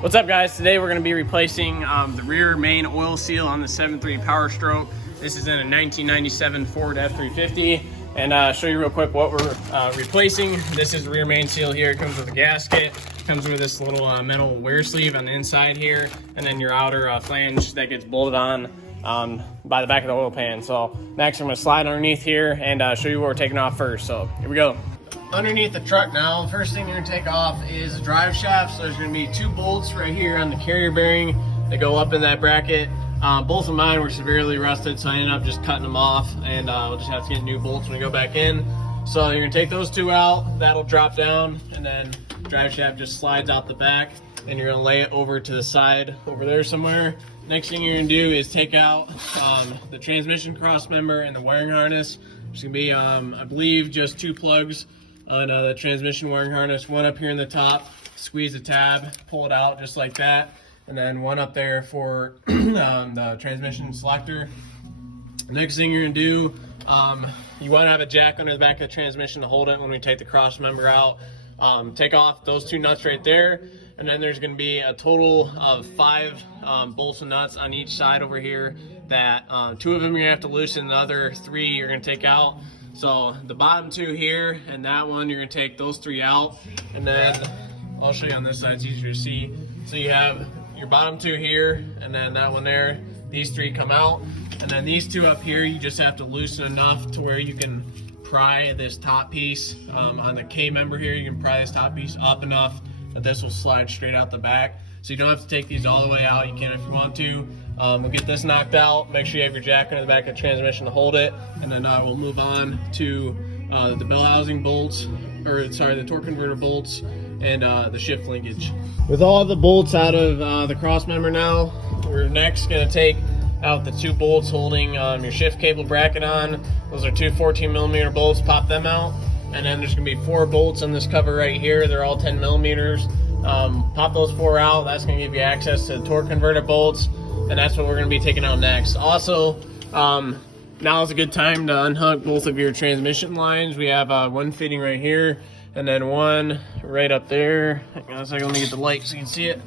What's up, guys? Today we're going to be replacing the rear main oil seal on the 7.3 Powerstroke. This is in a 1997 Ford F350, and show you real quick what we're replacing. This is the rear main seal here. It comes with a gasket, comes with this little metal wear sleeve on the inside here, and then your outer flange that gets bolted on by the back of the oil pan. So next I'm going to slide underneath here and show you what we're taking off first. So here we go. Underneath the truck now, the first thing you're going to take off is the drive shaft. So there's going to be two bolts right here on the carrier bearing that go up in that bracket. Both of mine were severely rusted, so I ended up just cutting them off, and we'll just have to get new bolts when we go back in. So you're going to take those two out, that'll drop down, and then the drive shaft just slides out the back, and you're going to lay it over to the side over there somewhere. Next thing you're going to do is take out the transmission cross member and the wiring harness. There's going to be, I believe, just two plugs on the transmission wiring harness, one up here in the top, squeeze the tab, pull it out just like that, and then one up there for the transmission selector. Next thing you're gonna do, you wanna have a jack under the back of the transmission to hold it when we take the cross member out. Take off those two nuts right there, and then there's gonna be a total of 5 bolts and nuts on each side over here that 2 of them you're gonna have to loosen, the other 3 you're gonna take out. So the bottom 2 here and that one, you're gonna take those 3 out, and then I'll show you on this side, it's easier to see. So you have your bottom 2 here, and then that one there, these 3 come out, and then these 2 up here, you just have to loosen enough to where you can pry this top piece on the K member here. You can pry this top piece up enough that this will slide straight out the back. So you don't have to take these all the way out. You can if you want to. We'll get this knocked out. Make sure you have your jack under the back of the transmission to hold it, and then we'll move on to the bell housing bolts, or sorry, the torque converter bolts and the shift linkage. With all the bolts out of the cross member now, we're next going to take out the 2 bolts holding your shift cable bracket on. Those are 2 14mm bolts. Pop them out, and then there's going to be 4 bolts on this cover right here. They're all 10mm. Pop those 4 out. That's going to give you access to the torque converter bolts, and that's what we're going to be taking out next. Also, now is a good time to unhook both of your transmission lines. We have one fitting right here, and then one right up there. Hang on a second, let me get the light so you can see it.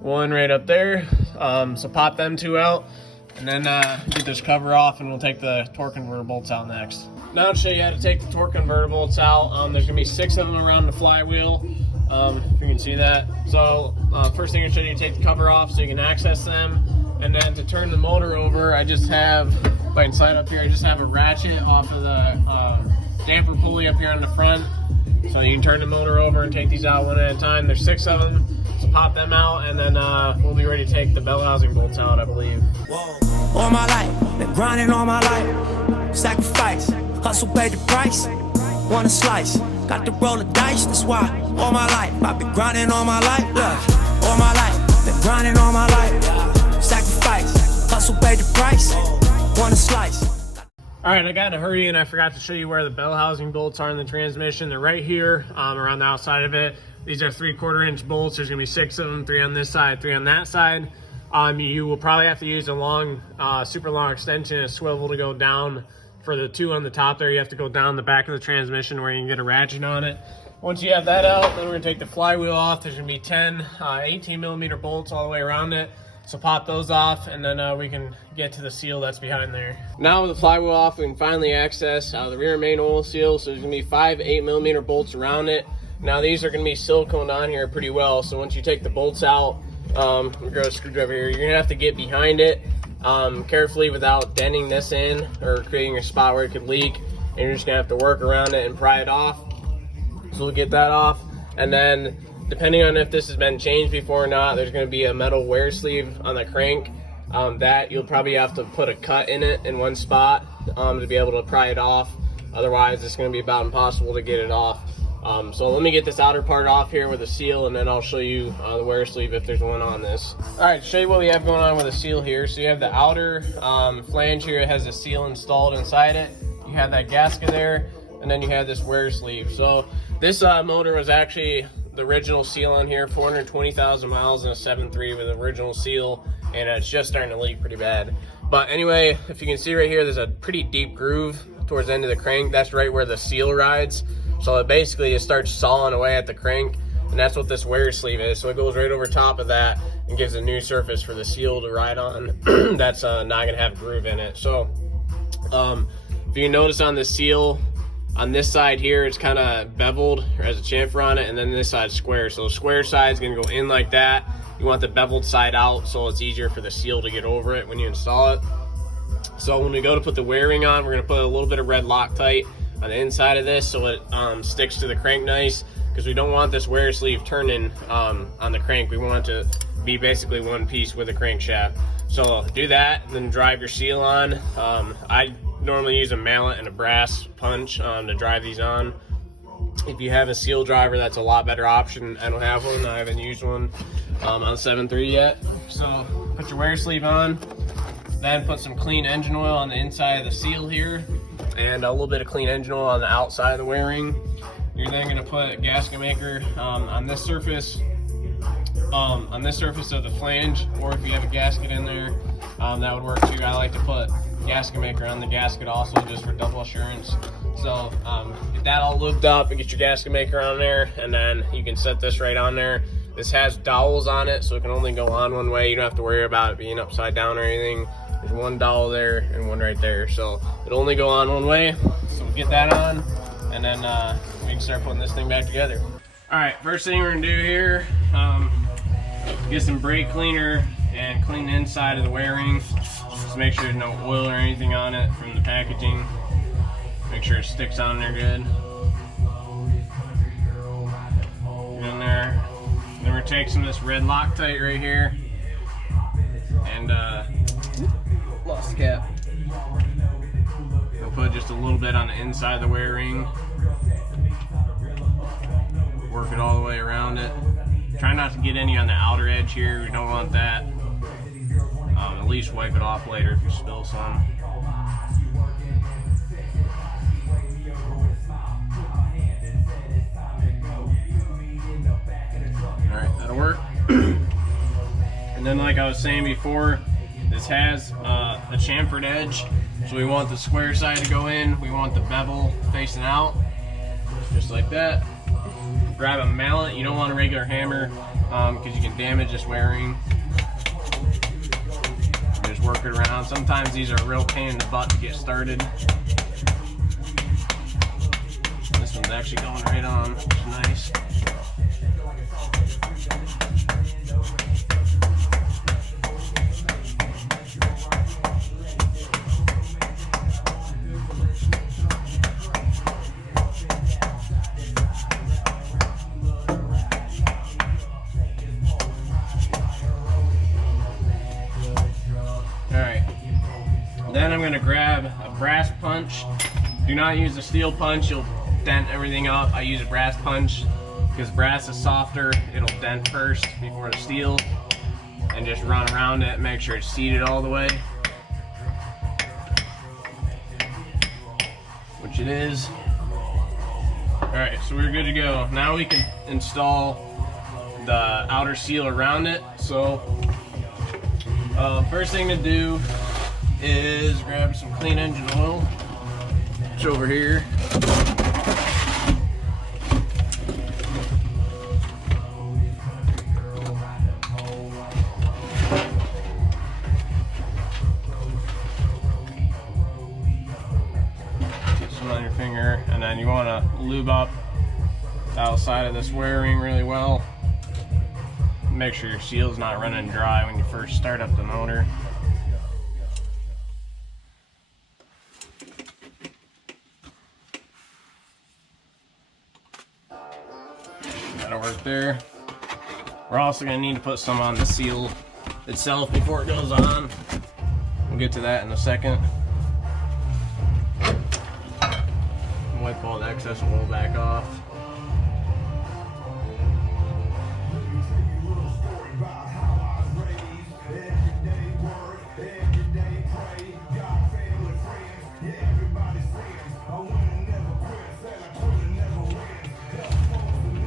One right up there. So pop them 2 out, and then get this cover off, and we'll take the torque converter bolts out next. Now I'll show you how to take the torque converter bolts out. There's going to be 6 of them around the flywheel. If you can see that. So first thing I'm showing you, take the cover off so you can access them, and then to turn the motor over, I just have, if I can slide up here, I just have a ratchet off of the damper pulley up here on the front, so you can turn the motor over and take these out one at a time. There's 6 of them, so pop them out, and then we'll be ready to take the bell housing bolts out, I believe. Whoa. All my life, been grinding all my life, sacrifice, hustle paid the price, want a slice, got to roll the dice, that's why all my life, I've been grinding all my life, look, all my life, been grinding all my life, sacrifice, hustle paid the price, want a slice. All right, I got in a hurry and I forgot to show you where the bell housing bolts are in the transmission. They're right here around the outside of it. These are 3/4 inch bolts. There's gonna be 6 of them, 3 on this side, 3 on that side. You will probably have to use a long, super long extension, a swivel to go down. For the 2 on the top there, you have to go down the back of the transmission where you can get a ratchet on it. Once you have that out, then we're gonna take the flywheel off. There's gonna be 10 18mm bolts all the way around it. So pop those off, and then we can get to the seal that's behind there. Now with the flywheel off, we can finally access the rear main oil seal. So there's gonna be 5 8mm bolts around it. Now these are gonna be silicone on here pretty well. So once you take the bolts out, we'll grab a screwdriver here. You're gonna have to get behind it carefully without denting this in or creating a spot where it could leak. And you're just gonna have to work around it and pry it off. So we'll get that off, and then depending on if this has been changed before or not, there's going to be a metal wear sleeve on the crank that you'll probably have to put a cut in it in one spot to be able to pry it off. Otherwise, it's going to be about impossible to get it off. So let me get this outer part off here with a seal, and then I'll show you the wear sleeve if there's one on this. All right, show you what we have going on with the seal here. So you have the outer flange here. It has a seal installed inside it. You have that gasket there, and then you have this wear sleeve. So this motor was actually the original seal on here, 420,000 miles in a 7.3 with the original seal, and it's just starting to leak pretty bad. But anyway, if you can see right here, there's a pretty deep groove towards the end of the crank. That's right where the seal rides. So it basically, it starts sawing away at the crank, and that's what this wear sleeve is. So it goes right over top of that and gives a new surface for the seal to ride on. That's not gonna have a groove in it. So if you notice on the seal, on this side here, it's kind of beveled or has a chamfer on it, and then this side's square. So the square side is gonna go in like that. You want the beveled side out so it's easier for the seal to get over it when you install it. So when we go to put the wearing on, we're gonna put a little bit of red Loctite on the inside of this so it sticks to the crank nice, because we don't want this wear sleeve turning on the crank. We want it to be basically one piece with the crankshaft. So do that, then drive your seal on. I normally use a mallet and a brass punch to drive these on. If you have a seal driver, that's a lot better option. I don't have one. I haven't used one on 7.3 yet. So put your wear sleeve on, then put some clean engine oil on the inside of the seal here, and a little bit of clean engine oil on the outside of the wear ring. You're then going to put a gasket maker on this surface of the flange, or if you have a gasket in there, that would work too. I like to put gasket maker on the gasket also, just for double assurance. So get that all lubed up and get your gasket maker on there, and then you can set this right on there. This has dowels on it, so it can only go on one way. You don't have to worry about it being upside down or anything. There's one dowel there and one right there, so it'll only go on one way. So we'll get that on, and then we can start putting this thing back together. All right, first thing we're gonna do here, get some brake cleaner and clean the inside of the wear ring. Just make sure there's no oil or anything on it from the packaging. Make sure it sticks on there good. Get in there. Then we're gonna take some of this red Loctite right here and lost the cap. We'll put just a little bit on the inside of the wear ring. Work it all the way around it. Try not to get any on the outer edge here. We don't want that. At least wipe it off later if you spill some. Alright, that'll work. And then, like I was saying before, this has a chamfered edge. So we want the square side to go in. We want the bevel facing out. Just like that. Grab a mallet. You don't want a regular hammer because you can damage this wear ring. Just work it around. Sometimes these are a real pain in the butt to get started. This one's actually going right on, which is nice. Then I'm going to grab a brass punch. Do not use a steel punch, you'll dent everything up. I use a brass punch because brass is softer. It'll dent first before the steel. And just run around it, make sure it's seated all the way. Which it is. Alright, so we're good to go. Now we can install the outer seal around it. So, first thing to do is grab some clean engine oil, which over here. Get some on your finger, and then you want to lube up the outside of this wear ring really well. Make sure your seal's not running dry when you first start up the motor. That'll work there. We're also going to need to put some on the seal itself before it goes on. We'll get to that in a second. Wipe all the excess oil back off.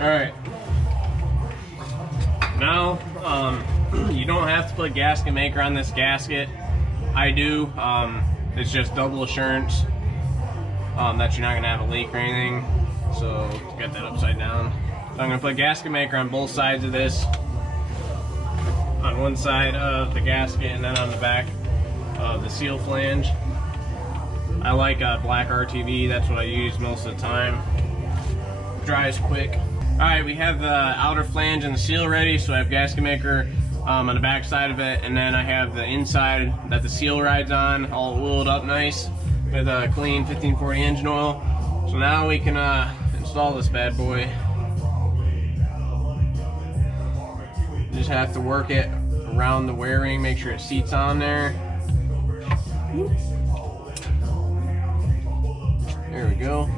Alright, now you don't have to put gasket maker on this gasket. I do. It's just double assurance that you're not going to have a leak or anything. So get that upside down. So I'm gonna put gasket maker on both sides of this. On one side of the gasket and then on the back of the seal flange. I like black RTV, that's what I use most of the time. Dries quick. Alright, we have the outer flange and the seal ready, so I have gasket maker on the back side of it, and then I have the inside that the seal rides on, all oiled up nice with a clean 1540 engine oil. So now we can install this bad boy. You just have to work it around the wearing, make sure it seats on there. There we go.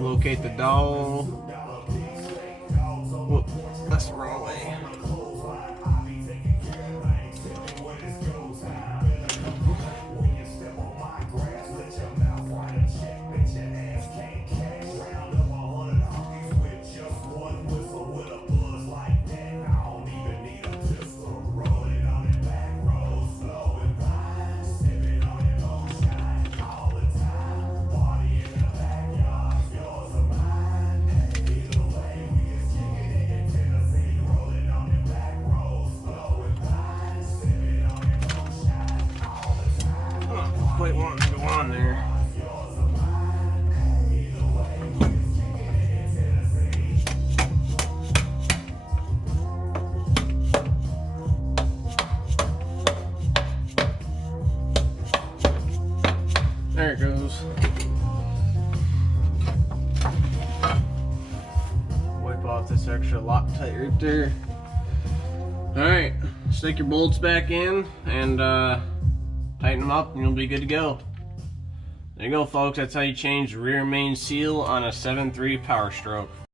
Locate the dowel. Whoop, that's the wrong way. Quite wanting to go on there. There it goes. Wipe off this extra Loctite right there. Alright, stick your bolts back in and tighten them up and you'll be good to go. There you go, folks. That's how you change the rear main seal on a 7.3 Powerstroke.